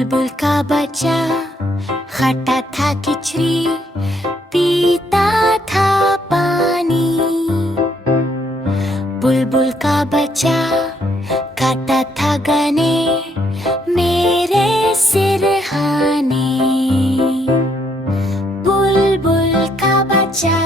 बुलबुल का बच्चा खाता था खिचड़ी, पीता था पानी। बुलबुल का बच्चा खाता था गाने, मेरे सिरहाने। बुलबुल का बच्चा